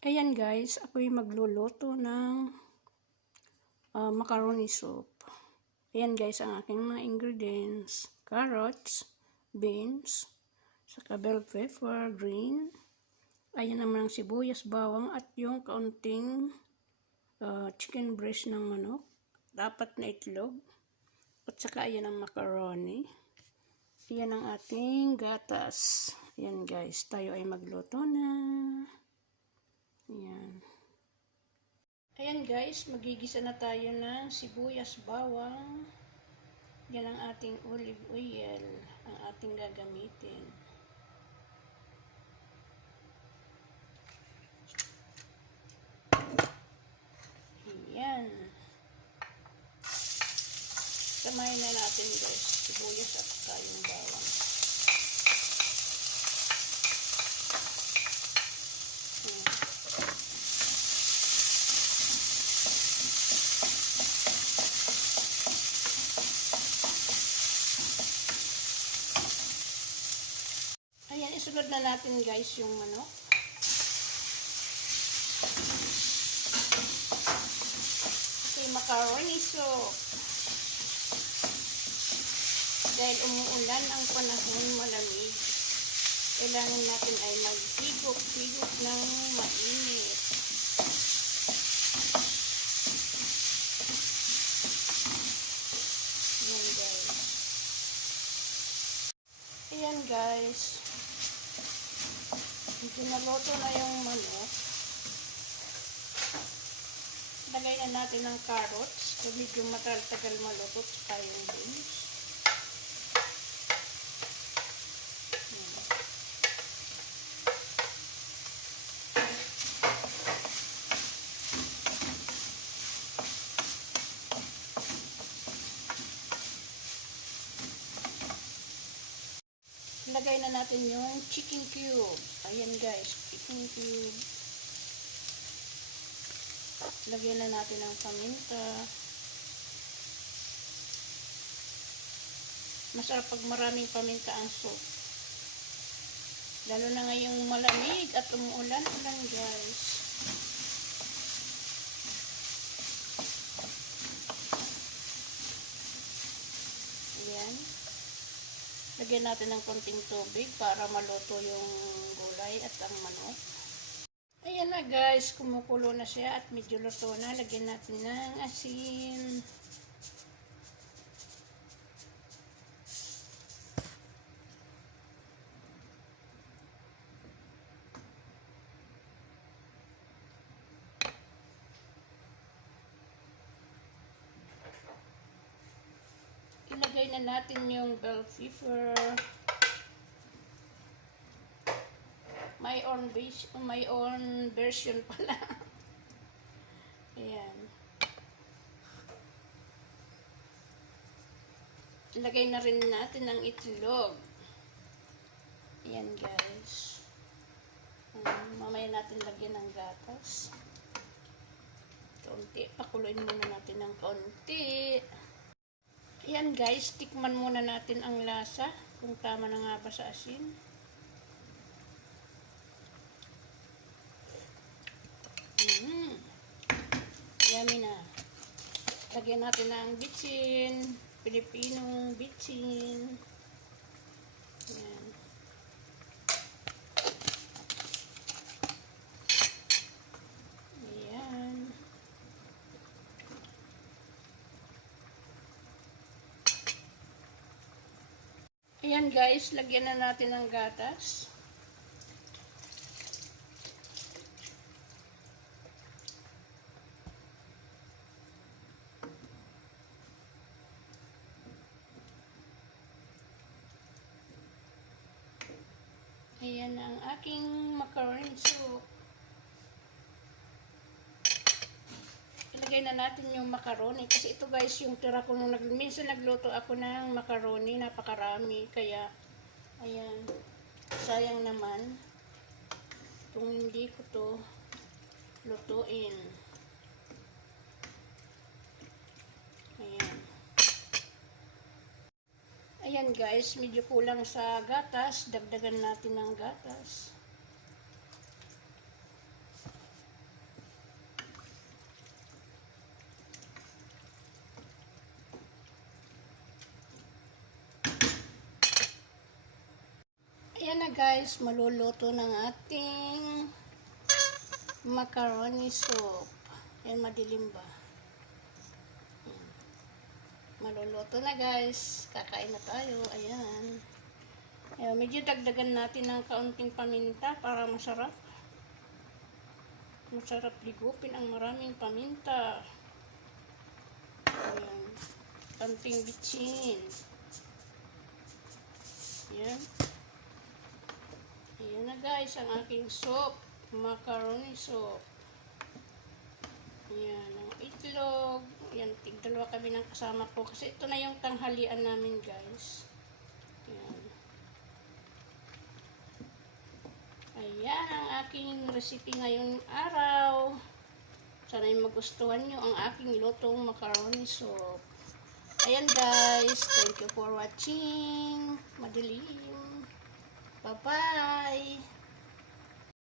Ayan guys, ako'y magluluto ng macaroni soup. Ayan guys, ang aking mga ingredients. Carrots, beans, saka bell pepper, green. Ayan naman ang sibuyas, bawang at yung kaunting chicken breast ng manok. Dapat na itlog. At saka ayan ang macaroni. Ayan ang ating gatas. Ayan guys, tayo ay magluto na. Ayan. Ayan guys, magigisa na tayo ng sibuyas, bawang. Yan ang ating olive oil, ang ating gagamitin. Ayan. Samayin na natin guys, sibuyas at saka yung bawang. Ayan, isunod na natin guys yung manok. Okay, macaroni soup. Dahil umuulan ang panahon, malamig, kailangan natin ay maghigop-higop ng mainit. Ayan guys. Ayan guys. Medyo naluto na yung manok. Lagay na natin ang carrots. So medyo matagal maluto sa yung beans. Lagay na natin yung chicken cube. Ayan guys, chicken cube. Lagyan na natin ang paminta. Masarap pag maraming paminta ang soup. Lalo na ngayong malamig at umuulan-ulan guys. Ayan. Lagyan natin ng konting tubig para maluto yung gulay at ang manok. Ayan na guys, kumukulo na siya at medyo luto na. Lagyan natin ng asin. Ilagay na natin yung bell pepper. My own version pala. Ayan. Ilagay na rin natin ang itlog. Ayan guys. Mamaya natin lagyan ng gatas. Kaunti. Pakuloyin muna natin ng kaunti. Ayan guys, tikman muna natin ang lasa. Kung tama na nga ba sa asin. Yummy na. Lagyan natin ng bitsin. Pilipinong bitsin. Ayan. Ayan. Ayan guys, lagyan na natin ng gatas. Ayan ang aking macaroni soup. Ilagay na natin yung macaroni. Kasi ito guys, yung tira ko nung minsan nagluto ako ng macaroni. Napakarami. Kaya, ayan. Sayang naman. Kung hindi ko to lutuin. Ayan. Ayan guys, medyo kulang sa gatas. Dagdagan natin ng gatas. guys, maluluto ng ating macaroni soup. Yan, madilim ba? Yan. Maluluto na guys. Kakain na tayo. Ayan. Ayan, medyo dagdagan natin ng kaunting paminta para masarap. Masarap higupin ang maraming paminta. Ayan. Kaunting bitsin. Ayan. Ayan na guys, ang aking soup. Macaroni soup. Ayan, ang itlog. Ayan, tigdalawa kami ng kasama ko. Kasi ito na yung tanghalian namin guys. Ayan. Ayan ang aking recipe ngayong araw. Sana yung magustuhan nyo ang aking lutong macaroni soup. Ayan guys, thank you for watching. Madilim. Bye-bye.